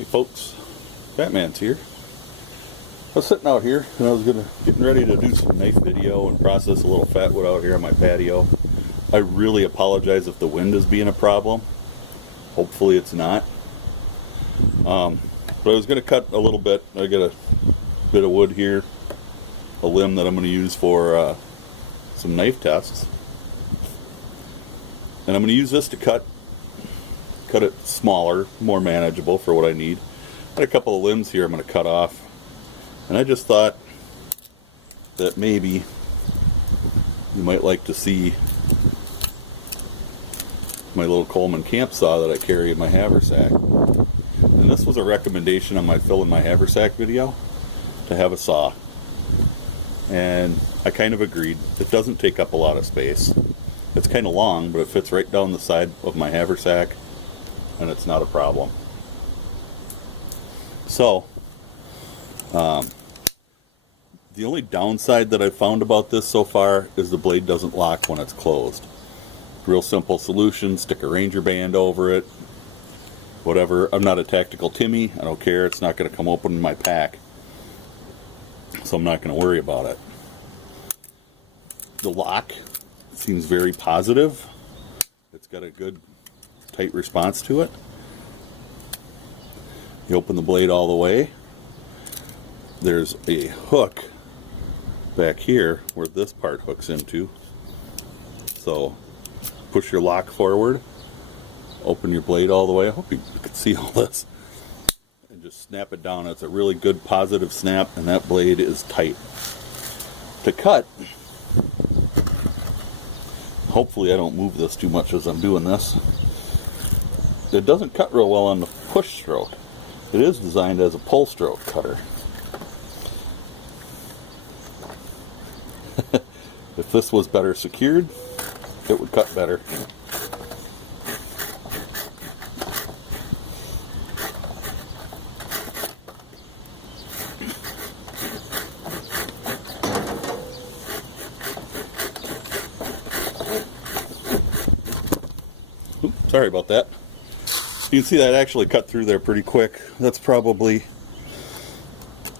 Hey folks, Batman's here. I was sitting out here and I was getting ready to do some knife video and process a little fatwood out here on my patio. I really apologize if the wind is being a problem. Hopefully it's not. But I was going to cut a little bit. I got a bit of wood here, a limb that I'm going to use for some knife tests. And I'm going to use this to cut it smaller, more manageable for what I need. Got a couple of limbs here I'm going to cut off. And I just thought that maybe you might like to see my little Coleman Camp Saw that I carry in my haversack. And this was a recommendation on my fill in my haversack video to have a saw. And I kind of agreed. It doesn't take up a lot of space. It's kind of long, but it fits right down the side of my haversack, and it's not a problem. So, the only downside that I've found about this so far is the blade doesn't lock when it's closed. Real simple solution, stick a Ranger band over it, whatever. I'm not a tactical Timmy, I don't care, it's not going to come open in my pack, so I'm not going to worry about it. The lock seems very positive. It's got a good tight response to it. You open the blade all the way. There's a hook back here where this part hooks into. So push your lock forward, open your blade all the way. I hope you can see all this. And just snap it down. It's a really good positive snap, and that blade is tight. To cut, hopefully I don't move this too much as I'm doing this. It doesn't cut real well on the push stroke. It is designed as a pull stroke cutter. If this was better secured, it would cut better. Oops, sorry about that. You can see that actually cut through there pretty quick. That's probably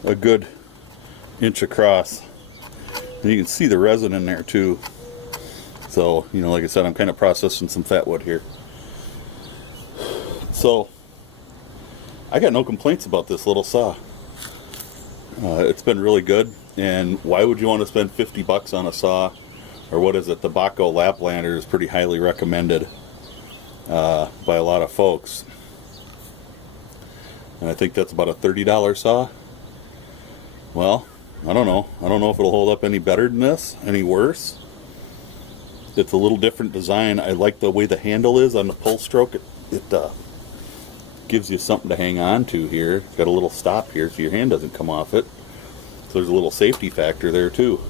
a good inch across. And you can see the resin in there too. So, you know, like I said, I'm kind of processing some fat wood here. So, I got no complaints about this little saw. It's been really good. And why would you want to spend 50 bucks on a saw? Or what is it? The Baco Laplander is pretty highly recommended by a lot of folks. And I think that's about a $30 saw. Well, I don't know. I don't know if it'll hold up any better than this, any worse. It's a little different design. I like the way the handle is on the pull stroke. It gives you something to hang on to here. It's got a little stop here so your hand doesn't come off it. So there's a little safety factor there too.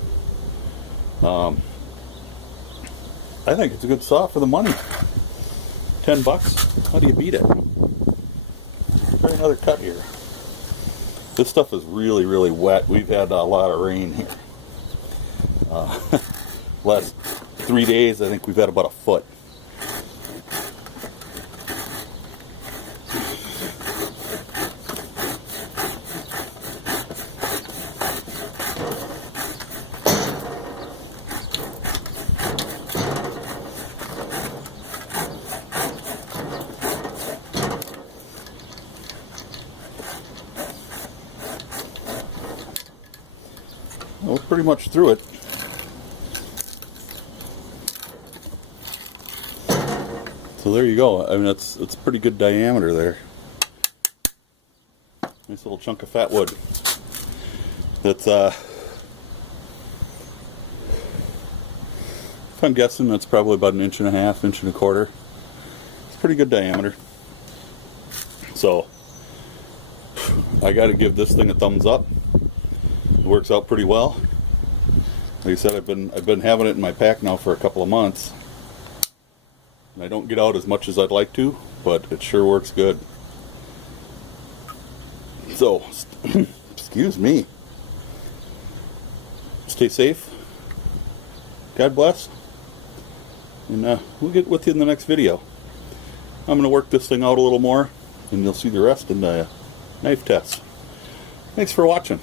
I think it's a good saw for the money. 10 bucks. How do you beat it? Try another cut here. This stuff is really, really wet. We've had a lot of rain here. Last 3 days, I think we've had about a foot. We're pretty much through it. So there you go. I mean, it's pretty good diameter there. Nice little chunk of fat wood. That's if I'm guessing, that's probably about 1.5 inches, 1.25 inches. It's pretty good diameter. So I got to give this thing a thumbs up. It works out pretty well. Like I said, I've been having it in my pack now for a couple of months. And I don't get out as much as I'd like to, but it sure works good. So, excuse me. Stay safe. God bless. And we'll get with you in the next video. I'm going to work this thing out a little more, and you'll see the rest in the knife test. Thanks for watching.